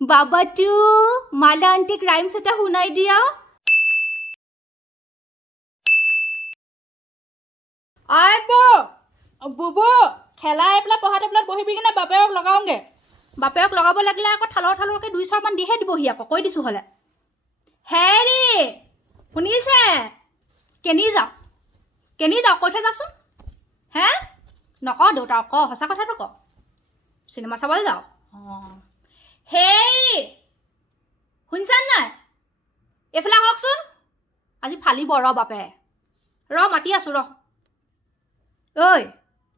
বাবাটু মালা antique rhymes এটা শুনাই দিয়া আই বুবু খেলাই পেলাই পঢ়া টেবুলত বহিবি কিনে বাপেৰক লগাওঁগে। বাপেৰক লগাব লাগিলে আকৌ ঠালৰকৈ 2-4মান দিহে দিবহি আকৌ কৈ দিছোঁ হ'লে। হেৰি শুনিছে কেনি যাওঁ কৈ থৈ যাওকচোন। হে নকওঁ দেউতাক ক সঁচা কথাটো ক চিনেমা চাবলৈ যাওঁ। অঁ হেই শুনিছানে নাই এইফালে আহকচোন। আজি ফালিব ৰ বাপে মাতি আছোঁ ঐ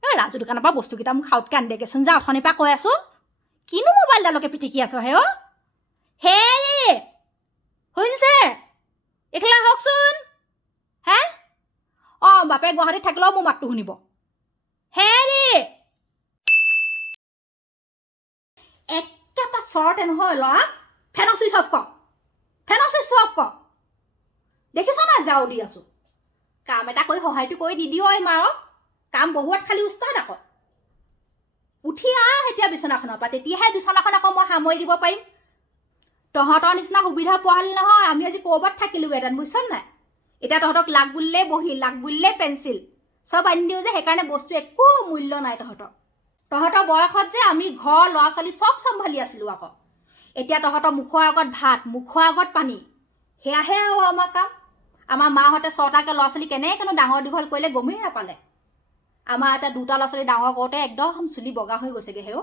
ৰাজু দোকানৰ পৰা বস্তুকেইটা মোক খাওঁতকৈ আনিদেগেচোন যা অথনিৰ পৰা কৈ আছোঁ। কিনো মোবাইলডালকে পিটিকি আছ হে হেৰি শুনিছে এইফালে আহকচোন। হে অঁ বাপে গুৱাহাটীত থাকিলেও মোৰ মাতটো শুনিব। হেৰি একেটা চৰতে নহয় ল'ৰা ফেনৰ চুইচ অফ কৰ দেখিছ নাই যাওঁ দি আছোঁ। কাম এটা কৰি সহায়টো কৰি দিদিও মাৰক কাম বহুৱাত খালি উস্তাদ আকৌ উঠি আহ এতিয়া বিচনাখনৰ পৰা তেতিয়াহে বিচনাখন আকৌ মই সামৰি দিব পাৰিম। তহঁতৰ নিচিনা সুবিধা পোৱা হ'লে নহয় আমি আজি ক'ৰবাত থাকিলোঁহেঁতেন বুজিছ নাই। এতিয়া তহঁতক লাগ বুলিলে বহি লাগ বুলিলে পেঞ্চিল চব আনি দিওঁ যে সেইকাৰণে বস্তু একো মূল্য নাই তহঁতৰ বয়সত যে আমি ঘৰ ল'ৰা ছোৱালী চব চম্ভালি আছিলোঁ আকৌ। এতিয়া তহঁতৰ মুখৰ আগত ভাত মুখৰ আগত পানী সেয়াহে আৰু আমাৰ কাম। আমাৰ মাহঁতে 6টাকৈ ল'ৰা ছোৱালী কেনেকৈনো ডাঙৰ দীঘল কৰিলে গমেই নাপালে। আমাৰ এটা 2টা ল'ৰা ছোৱালী ডাঙৰ কৰোঁতে একদম চুলি বগা হৈ গৈছেগৈ হেও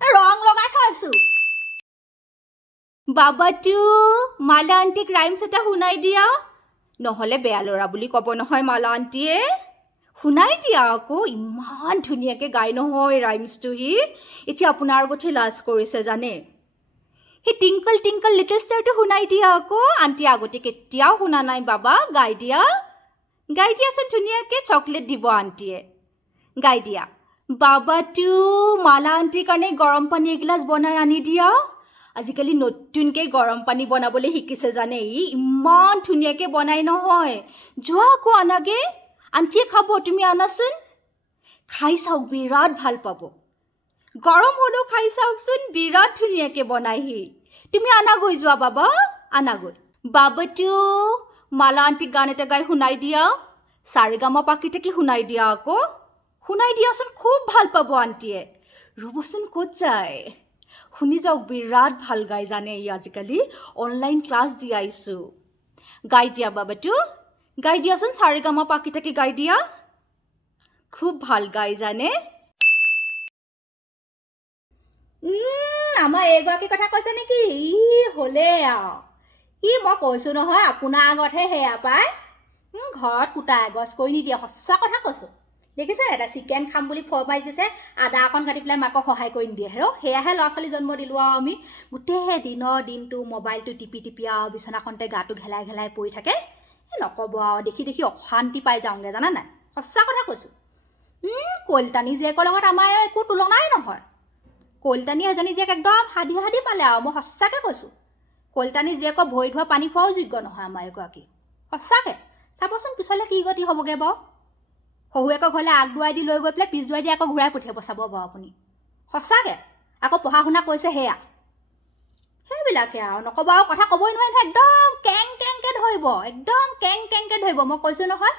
ৰং লগাই থৈছোঁ। বাবাটু মালা আন্টিক ৰাইমছ এটা শুনাই দিয়া নহ'লে বেয়া ল'ৰা বুলি ক'ব নহয় মালা আন্টিয়ে। শুনাই দিয়া আকৌ ইমান ধুনীয়াকৈ গাই নহয় ৰাইমছটো সি এতিয়া আপোনাৰ আগতহে লাজ কৰিছে জানে। সেই টিংকল টিংকল লিটল ষ্টাৰটো শুনাই দিয়া আকৌ আন্টি আগতে কেতিয়াও শুনা নাই বাবা গাই দিয়াচোন ধুনীয়াকৈ চকলেট দিব আন্টিয়ে গাই দিয়া। বাবাটু মালা আন্টিৰ কাৰণে গৰম পানী এগিলাচ বনাই আনি দিয়া। আজিকালি নতুনকৈ গৰম পানী বনাবলৈ শিকিছে জানে ই ইমান ধুনীয়াকৈ বনাই নহয়। যোৱা আকৌ আনাগে আন্টিয়ে খাব তুমি আনাচোন খাই চাওক বিৰাট ভাল পাব। গৰম হ'লেও খাই চাওকচোন বিৰাট ধুনীয়াকৈ বনাই সি। তুমি আনাগৈ যোৱা বাবা আনাগৈ। বাবাটু মালা আন্টিক গান এটা গাই শুনাই দিয়া সাৰেগামা পাকিটাকি শুনাই দিয়া আকৌ শুনাই দিয়াচোন খুব ভাল পাব আন্টিয়ে। ৰ'বচোন ক'ত যায় শুনি যাওক বিৰাট ভাল গাই জানে ই আজিকালি অনলাইন ক্লাছ দি আহিছোঁ। গাই দিয়া বাবাটু গাই দিয়াচোন সাৰেগামা পাকিটাকি গাই দিয়া খুব ভাল গাই জানে। আমাৰ এইগৰাকীৰ কথা কৈছে নেকি ই হ'লে আৰু মই কৈছোঁ নহয় আপোনাৰ আগতহে সেয়া পায় ঘৰত কুটা এগছ কৰি নিদিয়ে সঁচা কথা কৈছোঁ। দেখিছে এটা চিকেন খাম বুলি ফৰমাইছ দিছে আদা অকণ কাটি পেলাই মাকক সহায় কৰি নিদিয়ে সেয়াহে ল'ৰা ছোৱালী জন্ম দিলোঁ আৰু আমি গোটেই দিনটো মোবাইলটো টিপি আৰু বিচনাখনতে গাটো ঘেলাই ঘেলাই পৰি থাকে। নক'ব আৰু দেখি অশান্তি পাই যাওঁগৈ জানা নাই সঁচা কথা কৈছোঁ। কলিতানী জীয়েকৰ লগত আমাৰ একো তুলনাই নহয়। কলিতানী এজনী জীয়েক একদম সাধি পালে আৰু মই সঁচাকৈ কৈছোঁ। কলিতানী জীয়েকৰ ভৰি ধোৱা পানী খোৱাও যোগ্য নহয় আমাৰ এগৰাকী সঁচাকৈ। চাবচোন পিছলৈ কি গতি হ'বগৈ বাৰু। শহুৱেকৰ ঘৰলৈ আগবঢ়াই দি লৈ গৈ পেলাই পিছদুৱাই দি আকৌ ঘূৰাই পঠিয়াব চাব বাৰু আপুনি সঁচাকৈ। আকৌ পঢ়া শুনা কৈছে সেইবিলাকে আৰু নক'ব আৰু কথা ক'বই নোৱাৰি নহয় একদম কেংকৈ ধৰিব মই কৈছোঁ নহয়